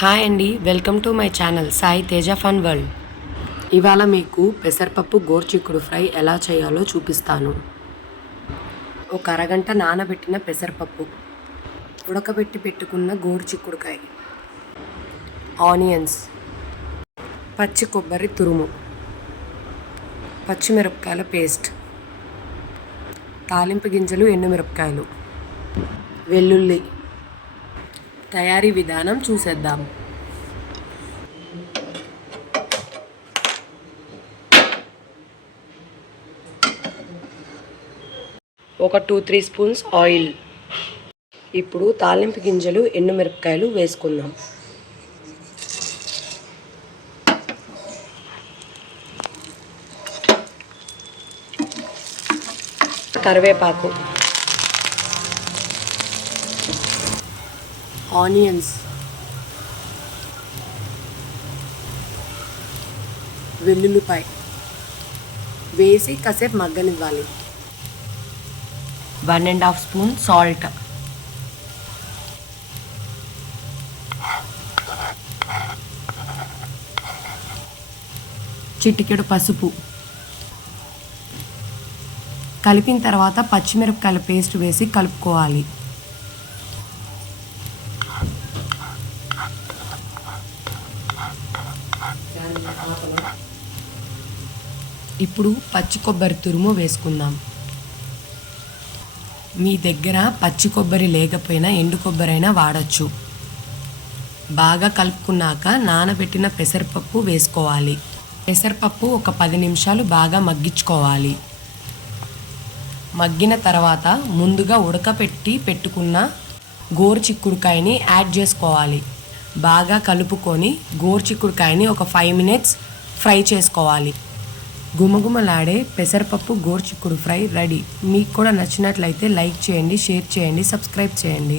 Hi అండి, welcome to my channel Sai Teja fun world. ఇవాళ మీకు పెసరపప్పు గోరుచిక్కుడు ఫ్రై ఎలా చేయాలో చూపిస్తాను. ఒక అరగంట నానబెట్టిన పెసరపప్పు, ఉడకబెట్టి పెట్టుకున్న గోరుచిక్కుడుకాయ, ఆనియన్స్, పచ్చి కొబ్బరి తురుము, పచ్చిమిరపకాయల పేస్ట్, తాలింపు గింజలు, ఎండుమిరపకాయలు, వెల్లుల్లి. తయారీ విధానం చూసేద్దాం. ఒక 2-3 స్పూన్స్ ఆయిల్. ఇప్పుడు తాలింపు గింజలు, ఎండుమిరపకాయలు వేసుకుందాం. కరివేపాకు, ఆనియన్స్, వెల్లుల్లిపాయ వేసి కాసేపు మగ్గనివ్వాలి. 1.5 స్పూన్ సాల్ట్, చిటికెడు పసుపు కలిపిన తర్వాత పచ్చిమిరపకాయల పేస్ట్ వేసి కలుపుకోవాలి. ఇప్పుడు పచ్చి కొబ్బరి తురుము వేసుకుందాం. మీ దగ్గర పచ్చి కొబ్బరి లేకపోయినా ఎండు కొబ్బరి అయినా వాడచ్చు. బాగా కలుపుకున్నాక నానబెట్టిన పెసరపప్పు వేసుకోవాలి. పెసరపప్పు ఒక 10 నిమిషాలు బాగా మగ్గించుకోవాలి. మగ్గిన తర్వాత ముందుగా ఉడకపెట్టి పెట్టుకున్న గోరుచిక్కుడుకాయని యాడ్ చేసుకోవాలి. బాగా కలుపుకొని గోరుచిక్కుడుకాయని ఒక 5 మినిట్స్ ఫ్రై చేసుకోవాలి. గుమగుమలాడే పెసరపప్పు గోరుచిక్కుడు ఫ్రై రెడీ. మీకు కూడా నచ్చినట్లయితే లైక్ చేయండి, షేర్ చేయండి, సబ్స్క్రైబ్ చేయండి.